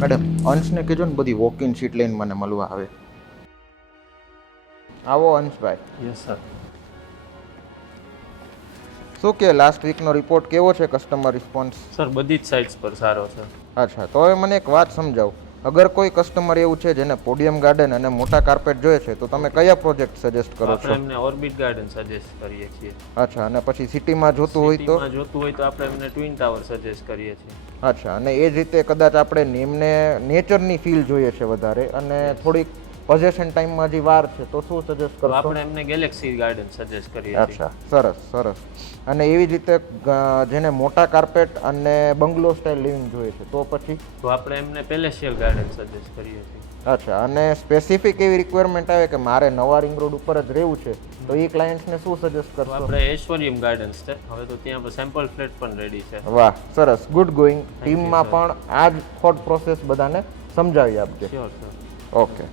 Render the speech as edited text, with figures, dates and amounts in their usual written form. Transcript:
Madam અંશને કહેજો ને બધી વોક ઇન સીટ લઈને મને મળવા આવે. આવો અંશભાઈ. Yes sir. શું કે લાસ્ટ વીકનો રિપોર્ટ કેવો છે, કસ્ટમર રિસ્પોન્સ? સર બધી જ સાઇટ્સ પર સારો છે. અચ્છા, તો હવે મને એક વાત સમજાવો. અગર કોઈ કસ્ટમર એવું છે જેને પોડિયમ ગાર્ડન અને મોટા કાર્પેટ જોઈએ છે, તો તમે કયા પ્રોજેક્ટ સજેસ્ટ કરો આપણે છો? એમને ઓર્બિટ ગાર્ડન સજેસ્ટ કરીએ છીએ. અચ્છા, અને પછી સિટીમાં જોતું હોય તો? સિટીમાં જોતું હોય તો આપણે એમને ટ્વિન ટાવર સજેસ્ટ કરીએ છીએ. અચ્છા, અને એ જ રીતે કદાચ આપણે એમને નેચરની ફીલ જોઈએ છે વધારે અને થોડીક પોઝેશન ટાઈમમાં હજી વાર છે, તો શું સજેસ્ટ તો કરશો? આપણે એમને ગેલેક્સી ગાર્ડન સજેસ્ટ કરીએ છીએ. અચ્છા, સરસ સરસ. અને એવી જ રીતે જેને મોટા કાર્પેટ અને બંગલો સ્ટાઇલ લિવિંગ જોઈએ છે, તો પછી? તો આપણે એમને પેલેશિયલ ગાર્ડન સજેસ્ટ કરીએ છીએ. અચ્છા, અને સ્પેસિફિક એવી રિક્વાયરમેન્ટ આવે કે મારે નવા રિંગ રોડ ઉપર જ રહેવું છે, તો એ ક્લાયન્ટ્સને શું સજેસ્ટ તો કરશો? આપણે ઐશ્વર્યમ ગાર્ડન્સ છે, હવે તો ત્યાં સેમ્પલ ફ્લેટ પણ રેડી છે. વાહ, સરસ, ગુડ ગોઈંગ. you, ટીમમાં sir. પણ આ જ થોટ પ્રોસેસ બધાને સમજાવી આપજે. Sure sir. ઓકે.